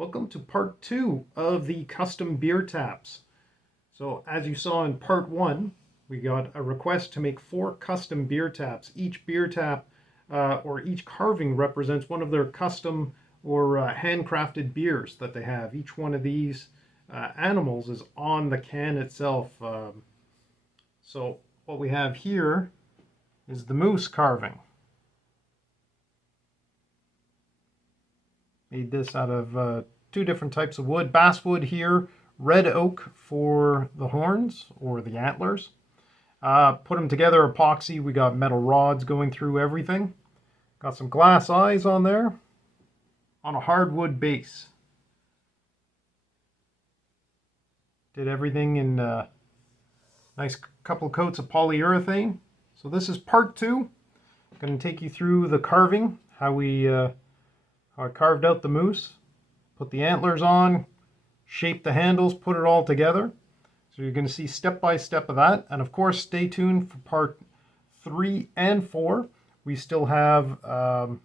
Welcome to part 2 of the custom beer taps. So as you saw in part 1, we got a request to make 4 custom beer taps. Each beer tap or each carving represents one of their custom or handcrafted beers that they have. Each one of these animals is on the can itself. So what we have here is the moose carving. Made this out of 2 different types of wood. Basswood here, red oak for the horns or the antlers. Put them together, epoxy. We got metal rods going through everything. Got some glass eyes on there on a hardwood base. Did everything in nice couple coats of polyurethane. So this is part 2. I'm going to take you through the carving, how I carved out the moose, put the antlers on, shaped the handles, put it all together. So you're going to see step by step of that. And of course, stay tuned for part 3 and 4. We still have the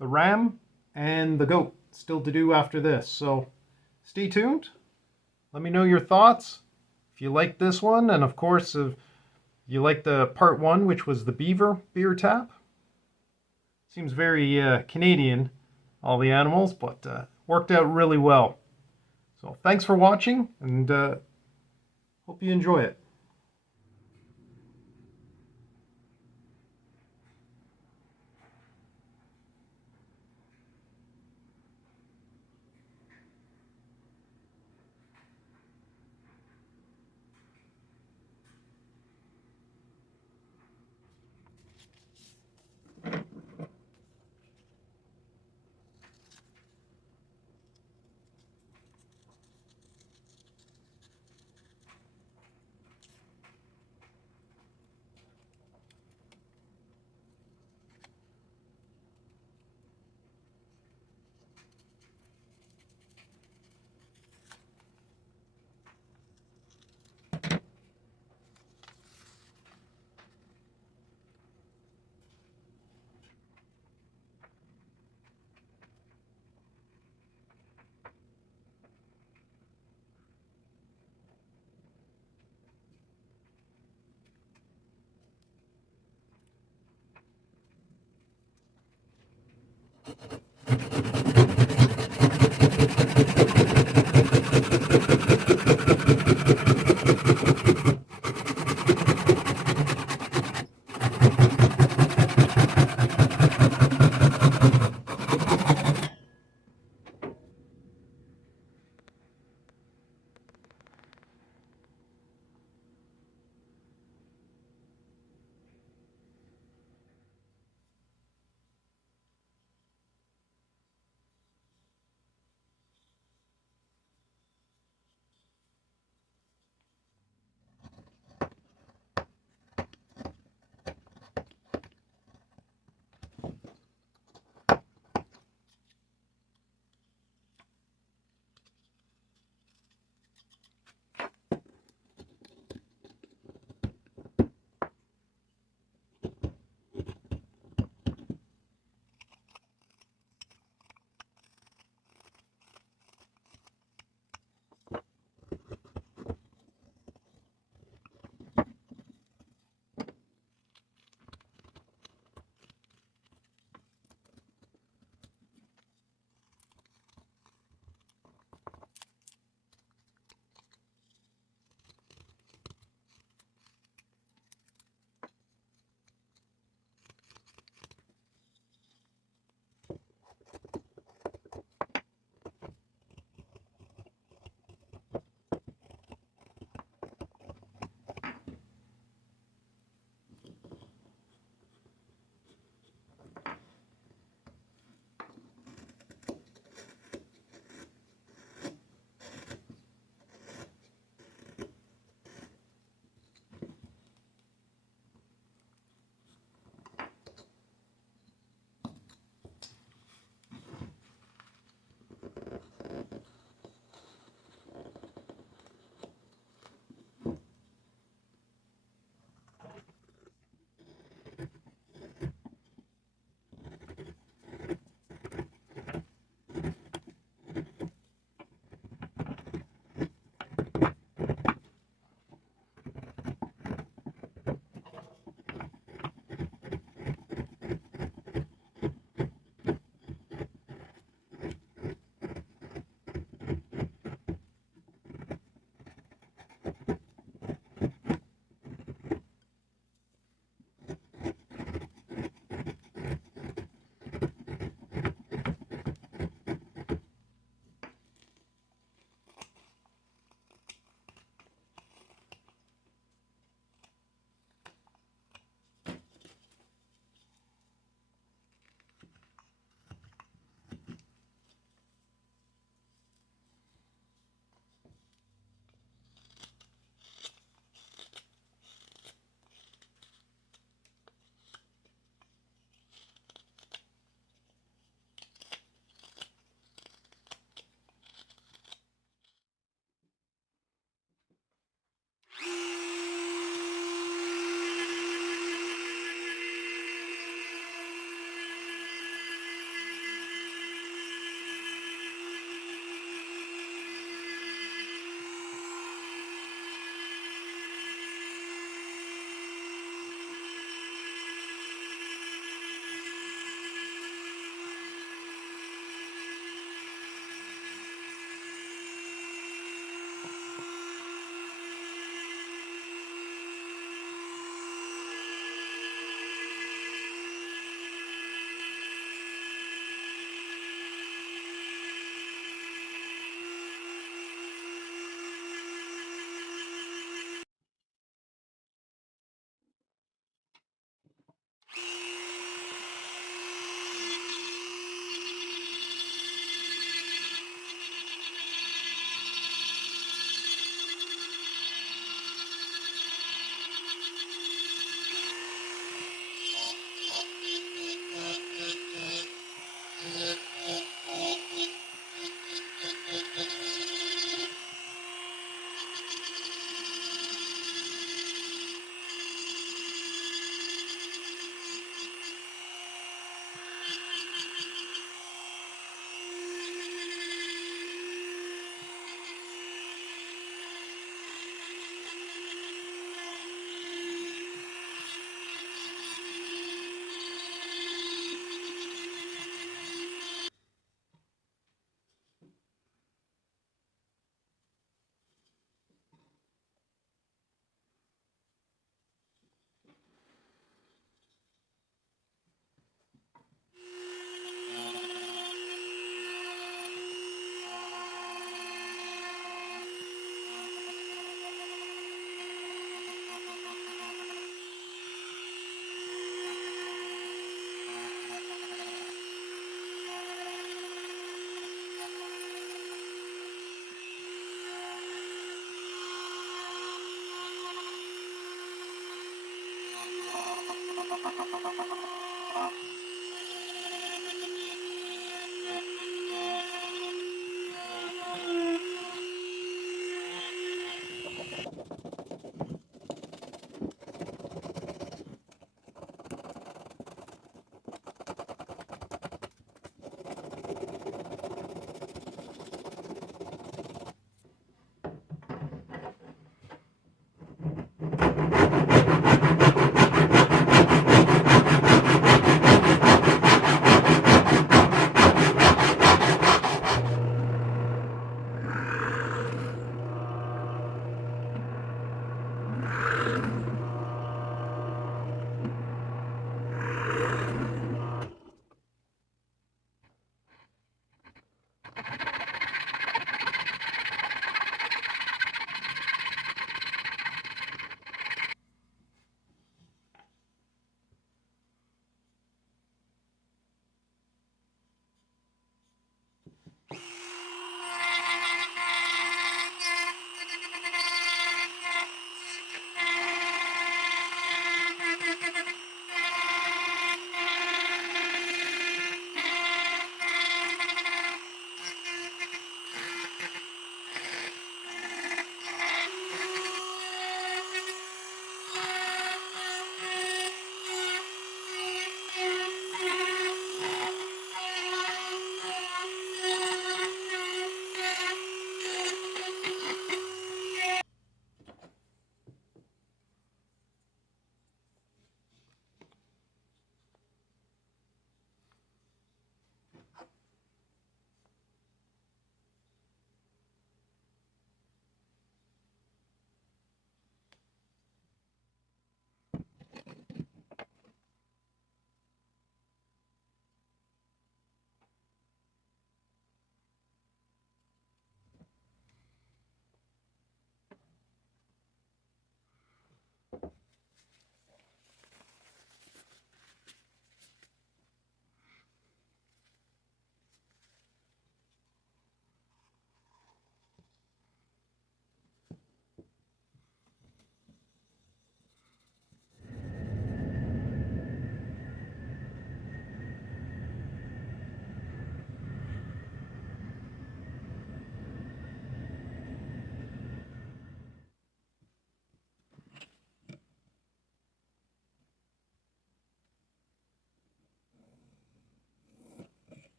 ram and the goat still to do after this. So stay tuned. Let me know your thoughts. If you like this one, and of course, if you like the part 1, which was the beaver beer tap. Seems very Canadian, all the animals, but worked out really well. So thanks for watching, and hope you enjoy it.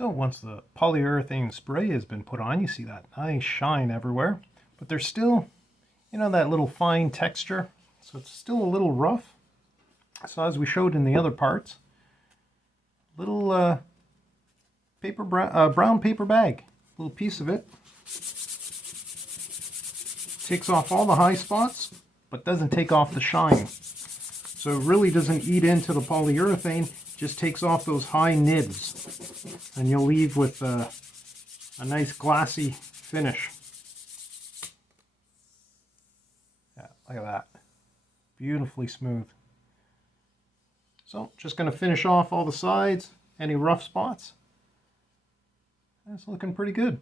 So once the polyurethane spray has been put on, you see that nice shine everywhere, but there's still, you know, that little fine texture, so it's still a little rough. So as we showed in the other parts, little brown paper bag, little piece of it, takes off all the high spots, but doesn't take off the shine. So it really doesn't eat into the polyurethane, just takes off those high nibs, and you'll leave with a nice glassy finish. Yeah, look at that. Beautifully smooth. So just going to finish off all the sides, any rough spots. It's looking pretty good.